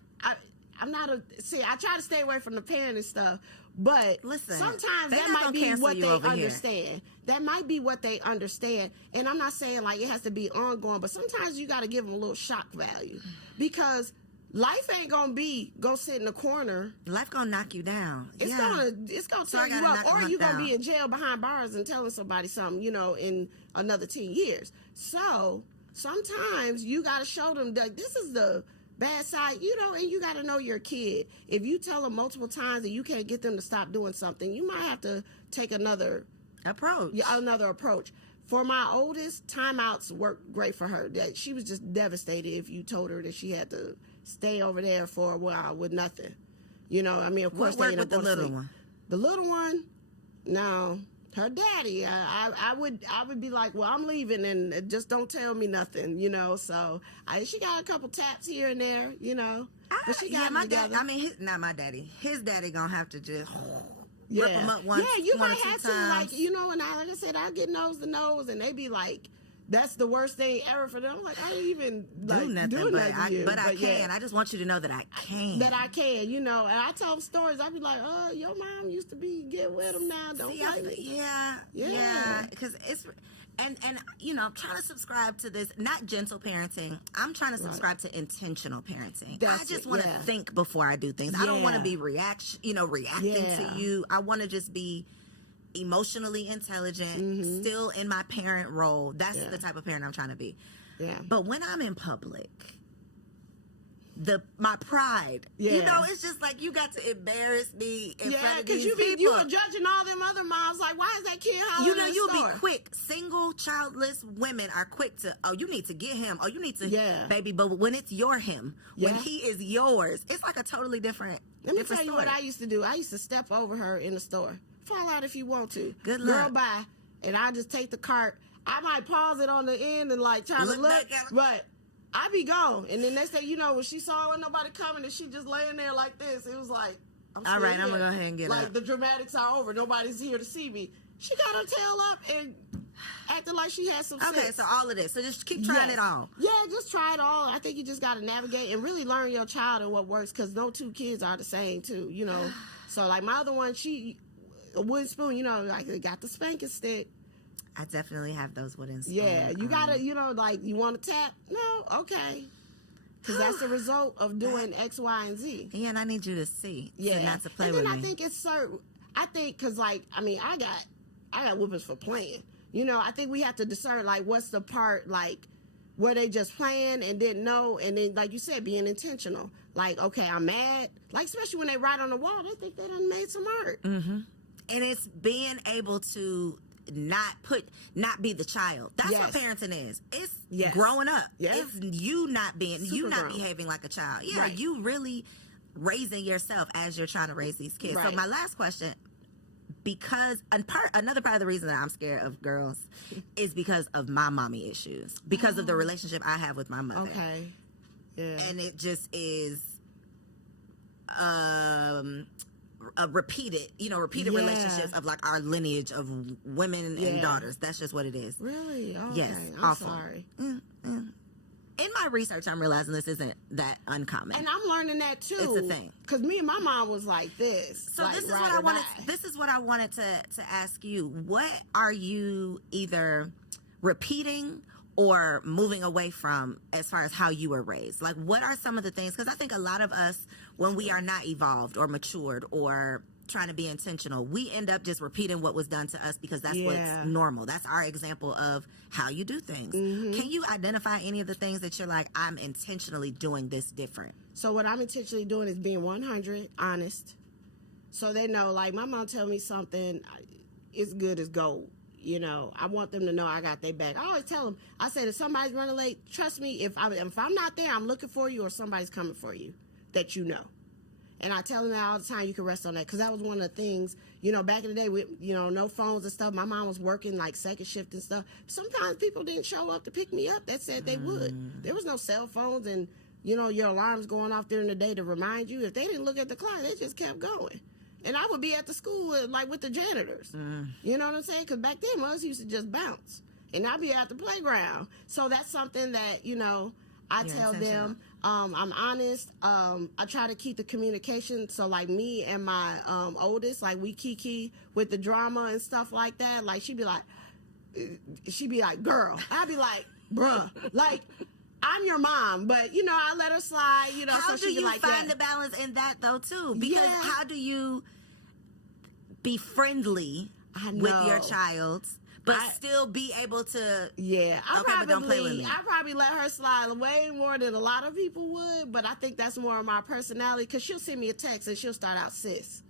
I'm not I try to stay away from the parenting stuff. But listen, sometimes that might be what they understand. That might be what they understand. And I'm not saying like it has to be ongoing, but sometimes you got to give them a little shock value, because life ain't gonna be go sit in the corner. Life gonna knock you down. It's gonna tear you up, or you gonna be in jail behind bars and telling somebody something, you know, in another 10 years. So sometimes you gotta show them that this is the bad side, you know, and you gotta know your kid. If you tell them multiple times that you can't get them to stop doing something, you might have to take another approach. For my oldest, timeouts worked great for her. That she was just devastated if you told her that she had to stay over there for a while with nothing. You know, I mean, of course, what worked with the little one? The little one, no, her daddy. I would be like, well, I'm leaving, and just don't tell me nothing, you know. So she got a couple taps here and there, you know. But she got my dad. I mean, not my daddy. His daddy gonna have to just rip him up once. Yeah, you might have to, like, you know. And like I said, I get nose to nose, and they be like, that's the worst thing ever for them. I'm like, I don't even do nothing, but I can. I just want you to know that I can. That I can, you know. And I tell them stories. I be like, oh, your mom used to be get with them now. Don't blame me. Yeah. Because it's and you know, I'm trying to subscribe to this, not gentle parenting. I'm trying to subscribe to intentional parenting. I just want to think before I do things. I don't want to be reacting to you. I want to just be emotionally intelligent, still in my parent role. That's the type of parent I'm trying to be. Yeah. But when I'm in public, my pride, you know, it's just like you got to embarrass me in front of these people. Because you are judging all them other moms. Like, why is that kid hollering? You know, you'll be quick. Single, childless women are quick to, you need to get him. You need to, baby. But when it's your him, when he is yours, it's like a totally different. Let me tell you what I used to do. I used to step over her in the store. Fall out if you want to. Good luck. Girl, bye. And I just take the cart. I might pause it on the end and like try to look, but I be gone. And then next thing you know, when she saw nobody coming and she just laying there like this, it was like, all right, I'm gonna go ahead and get up. Like the dramatics are over. Nobody's here to see me. She got her tail up and acting like she had some sense. Okay, so all of this. So just keep trying it all. Yeah, just try it all. I think you just got to navigate and really learn your child and what works, because no two kids are the same too, you know. So like my other one, a wooden spoon, you know, like they got the spanking stick. I definitely have those wooden spoons. Yeah, you gotta, you know, like you want to tap? No, okay. Because that's the result of doing X, Y, and Z. Yeah, and I need you to see. Yeah, not to play with me. And then I think it's certain. I think because, like, I mean, I got whoopings for playing. You know, I think we have to discern like what's the part like where they just playing and didn't know, and then like you said, being intentional. Like, okay, I'm mad. Like especially when they write on the wall, they think they done made some art. Mm-hmm. And it's being able to not be the child. That's what parenting is. It's growing up. It's you not behaving like a child. Yeah, you really raising yourself as you're trying to raise these kids. So my last question, because another part of the reason that I'm scared of girls is because of my mommy issues, because of the relationship I have with my mother. Okay. Yeah. And it just is repeated relationships of like our lineage of women and daughters. That's just what it is. Really? Okay. Yes. I'm awful. Sorry. in my research, I'm realizing this isn't that uncommon. And I'm learning that too. It's a thing. Because me and my mom was like this. So like, this is what I wanted to ask you. What are you either repeating or moving away from as far as how you were raised? Like, what are some of the things? Because I think a lot of us, when we are not evolved or matured or trying to be intentional, we end up just repeating what was done to us because that's what's normal. That's our example of how you do things. Can you identify any of the things that you're like, I'm intentionally doing this different? So what I'm intentionally doing is being 100 honest. So they know, like, my mom tell me something, it's good as gold. You know, I want them to know I got their back. I always tell them, I said, if somebody's running late, trust me, if I'm not there, I'm looking for you or somebody's coming for you that you know. And I tell them that all the time, you can rest on that. Because that was one of the things, you know, back in the day, with, you know, no phones and stuff. My mom was working like second shift and stuff. Sometimes people didn't show up to pick me up that said they would. There was no cell phones and, you know, your alarms going off during the day to remind you. If they didn't look at the clock, they just kept going. And I would be at the school with the janitors. You know what I'm saying? Because back then, us used to just bounce. And I'd be at the playground. So that's something that, you know, I tell them. I'm honest. I try to keep the communication. So, like, me and my oldest, like, we kiki with the drama and stuff like that. Like, she'd be like, girl. I'd be like, bruh. Like, I'm your mom, but, you know, I let her slide, you know. How so do she'd be you like, find the balance in that, though, too? Because how do you be friendly with your child, but still be able to... Yeah, but don't play with me. I probably let her slide way more than a lot of people would, but I think that's more of my personality, because she'll send me a text and she'll start out, sis.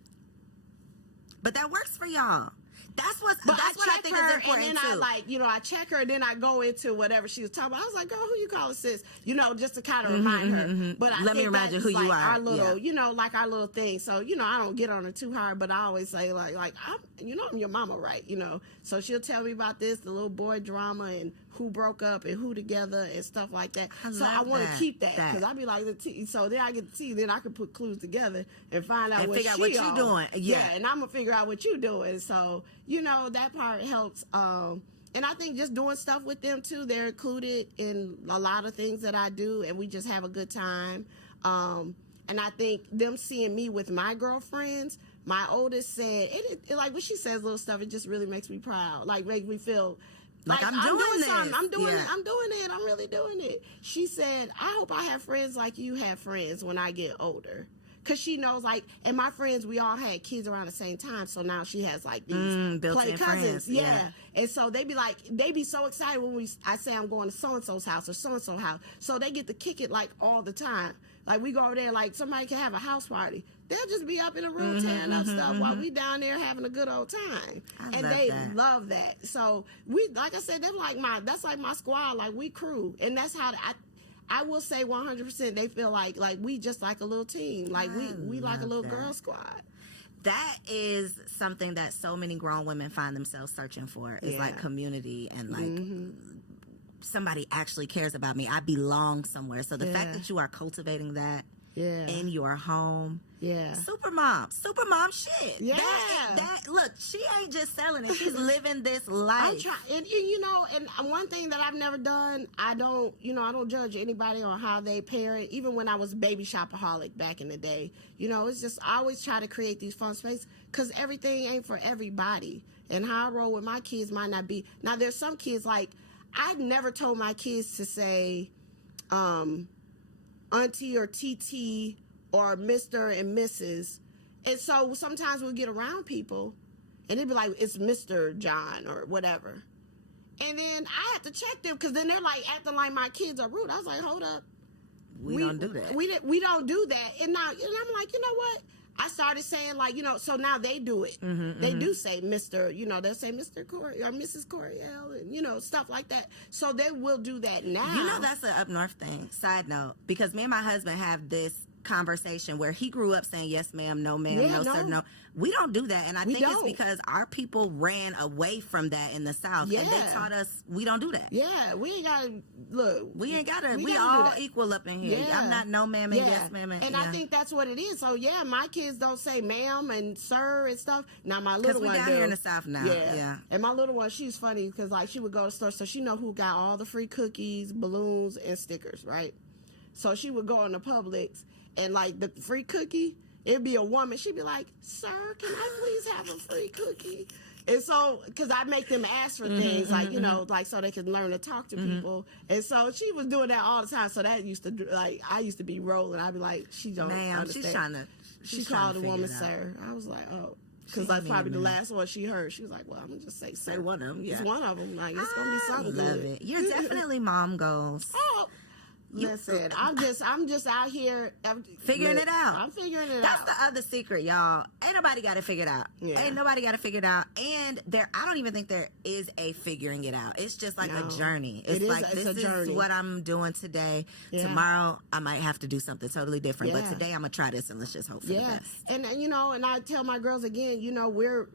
But that works for y'all. That's what I think is important, and then too. I check her, and then I go into whatever she was talking about. I was like, girl, who you calling sis? You know, just to kind of remind her. But Let me remind you who you are. Our little, you know, like our little thing. So, you know, I don't get on her too hard, but I always say, I'm your mama, right? You know, so she'll tell me about this, the little boy drama, and who broke up and who together and stuff like that. I want to keep that, because I'll be like, so then I get to see, then I can put clues together and find out what you're doing. Yeah, and I'm going to figure out what you're doing. So, you know, that part helps. And I think just doing stuff with them, too, they're included in a lot of things that I do, and we just have a good time. And I think them seeing me with my girlfriends, my oldest said, like when she says little stuff, it just really makes me proud. Like, makes me feel like I'm doing this. I'm doing it. I'm doing it. I'm really doing it. She said, I hope I have friends like you have friends when I get older. Because she knows, like, and my friends, we all had kids around the same time. So now she has, like, these play cousins. Friends. Yeah. And so they be so excited when I say I'm going to so-and-so's house or so-and-so house. So they get to kick it, like, all the time. Like, we go over there, like, somebody can have a house party. They'll just be up in a room tearing up stuff while we down there having a good old time. And they love that. So, like I said, that's like my squad. Like, we crew. And that's how I will say 100% they feel like we just like a little team. Like, we like a little girl squad. That is something that so many grown women find themselves searching for, is like community and like somebody actually cares about me. I belong somewhere. So the fact that you are cultivating that in your home. Yeah. Supermom shit. Yeah. That look, she ain't just selling it. She's living this life. I'm trying, and you know, and one thing that I've never done, I don't judge anybody on how they parent. Even when I was baby shopaholic back in the day, you know, it's just, I always try to create these fun spaces, because everything ain't for everybody. And how I roll with my kids might not be. Now, there's some kids, like, I've never told my kids to say, auntie or TT or Mr. and Mrs. And so sometimes we'll get around people and they'd be like, it's Mr. John or whatever. And then I have to check them, because then they're like acting like my kids are rude. I was like, hold up. We don't do that. We don't do that. And now, and I'm like, you know what? I started saying, like, you know, so now they do it. They do say Mr., you know, they'll say Mr. Koereyelle or Mrs. Koereyelle, and, you know, stuff like that. So they will do that now. You know, that's an up north thing. Side note, because me and my husband have this conversation where he grew up saying yes ma'am, no ma'am, no sir, no. We don't do that, and I think it's because our people ran away from that in the South, and they taught us we don't do that. Yeah, we ain't gotta look. We ain't gotta. We all equal up in here. Yeah. I'm not no ma'am and yes ma'am, and I think that's what it is. So yeah, my kids don't say ma'am and sir and stuff. Now my little one down here in the South now. Yeah. And my little one, she's funny because like she would go to the store, so she know who got all the free cookies, balloons, and stickers, right? So she would go in the Publix and like the free cookie. It'd be a woman. She'd be like, sir, can I please have a free cookie? And so, because I make them ask for things, like, you know, like so they can learn to talk to people. And so she was doing that all the time. So that used to, like, I used to be rolling. I'd be like, she don't understand. She called the woman sir. I was like, oh. Because that's probably the last one she heard. She was like, well, I'm going to just say sir. Say one of them, It's one of them. Like, it's going to be something good. It. You're definitely mom goals. Oh. Listen, I'm just out here figuring it out. I'm figuring it out. That's the other secret, y'all. Ain't nobody got it figured out. Yeah. Ain't nobody got it figured out. And I don't even think there is a figuring it out. It's just like a journey. It's this is what I'm doing today. Yeah. Tomorrow I might have to do something totally different. But today I'm gonna try this and let's just hope for the best. And you know, and I tell my girls again, you know, we're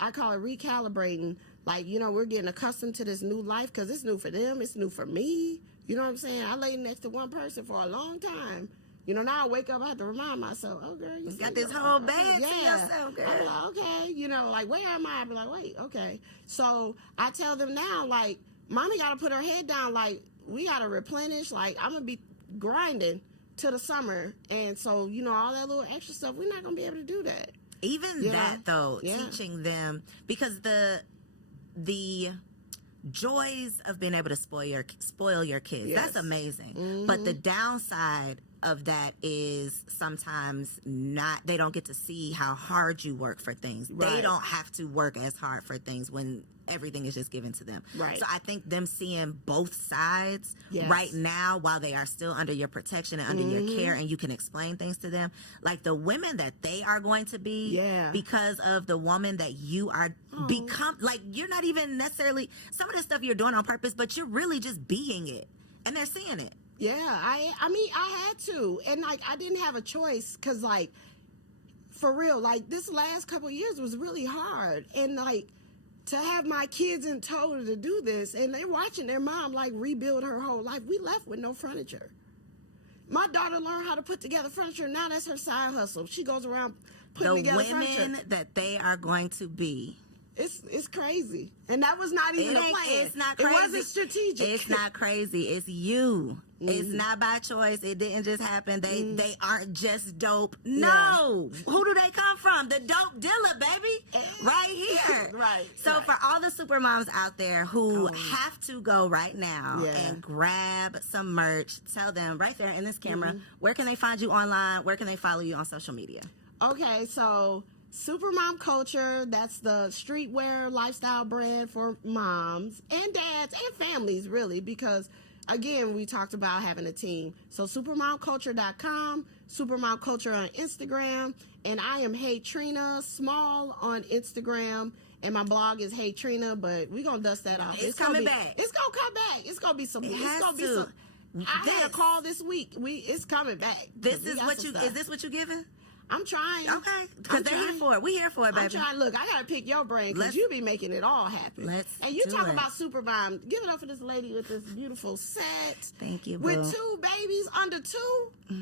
I call it recalibrating. Like, you know, we're getting accustomed to this new life because it's new for them. It's new for me. You know what I'm saying? I lay next to one person for a long time. You know, now I wake up, I have to remind myself, oh, girl, you got this whole band to yourself, girl. I'm like, okay. You know, like, where am I? I be like, wait, okay. So I tell them now, like, mommy got to put her head down. Like, we got to replenish. Like, I'm going to be grinding to the summer. And so, you know, all that little extra stuff, we're not going to be able to do that. Even that, though, teaching them, because the joys of being able to spoil your kids, that's amazing. But the downside of that is sometimes they don't get to see how hard you work for things. They don't have to work as hard for things when everything is just given to them. So I think them seeing both sides right now while they are still under your protection and under your care, and you can explain things to them, like the women that they are going to be because of the woman that you are become. Like, you're not even necessarily some of the stuff you're doing on purpose, but you're really just being it, and they're seeing it. Yeah, I mean, I had to. And, like, I didn't have a choice because, like, for real, like, this last couple of years was really hard. And, like, to have my kids in tow to do this, and they're watching their mom, like, rebuild her whole life. We left with no furniture. My daughter learned how to put together furniture. Now that's her side hustle. She goes around putting together furniture. The women that they are going to be. It's crazy. And that was not even a plan. It's not crazy. It wasn't strategic. It's not crazy. It's you. It's not by choice. It didn't just happen. They aren't just dope. No. Who do they come from? The dope dealer, baby. Right here. So for all the supermoms out there who have to go right now and grab some merch, tell them right there in this camera, where can they find you online? Where can they follow you on social media? Okay, so Supermom Culture, that's the streetwear lifestyle brand for moms and dads and families, really, because, again, we talked about having a team. So supermomculture.com, Supermom Culture on Instagram, and I am Hey Trina Small on Instagram, and my blog is Hey Trina, but we're going to dust that off. It's coming back. It's going to come back. It's going to be some. It has to. I had a call this week. It's coming back. Is this what you giving? I'm trying. Okay. Because they're here for it. We here for it, baby. I'm trying. Look, I got to pick your brain because you be making it all happen. And you talk about Supermom. Give it up for this lady with this beautiful set. Thank you, boo. With 2 babies under 2.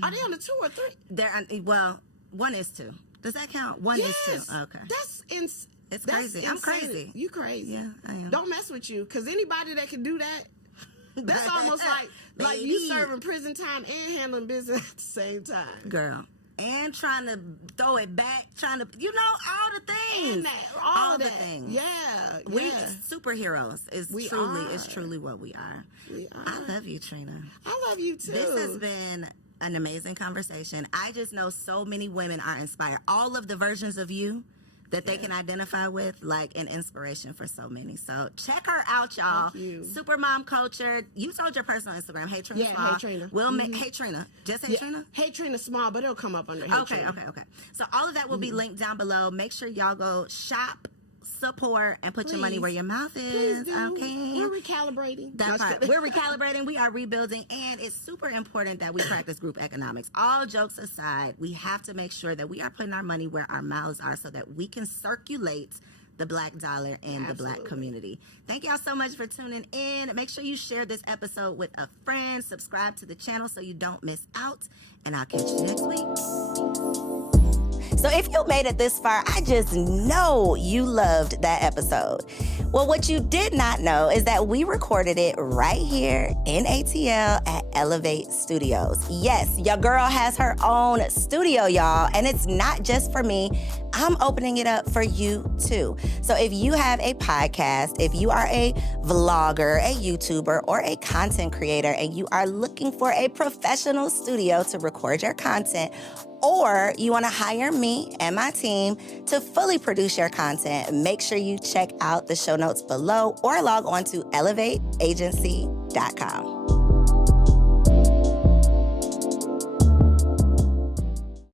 Are they under 2 or 3? Well, 1 is 2. Does that count? 1 is 2. Okay. It's crazy. I'm crazy. You crazy. Yeah, I am. Don't mess with you, because anybody that can do that, that's almost like you serving prison time and handling business at the same time. Girl. And trying to throw it back, all the things. All the things. Yeah. We superheroes is truly what we are. I love you, Trina. I love you too. This has been an amazing conversation. I just know so many women are inspired. All of the versions of you that they can identify with, like an inspiration for so many. So check her out, y'all. Thank you. Supermom Culture. You told your personal Instagram, Hey Trina Small. Hey Trina. We'll make Hey Trina. Just Hey Trina? Hey Trina Small, but it'll come up under Hey Trina. Okay. So all of that will be linked down below. Make sure y'all go shop support and put your money where your mouth is. Okay. We're recalibrating. That part. We're recalibrating. We are rebuilding. And it's super important that we practice group economics. All jokes aside, we have to make sure that we are putting our money where our mouths are so that we can circulate the Black dollar in the Black community. Thank y'all so much for tuning in. Make sure you share this episode with a friend. Subscribe to the channel so you don't miss out. And I'll catch you next week. So if you made it this far, I just know you loved that episode. Well, what you did not know is that we recorded it right here in ATL at Elevate Studios. Yes, your girl has her own studio, y'all, and it's not just for me. I'm opening it up for you too. So if you have a podcast, if you are a vlogger, a YouTuber, or a content creator, and you are looking for a professional studio to record your content, or you want to hire me and my team to fully produce your content, make sure you check out the show notes below or log on to elevateagency.com.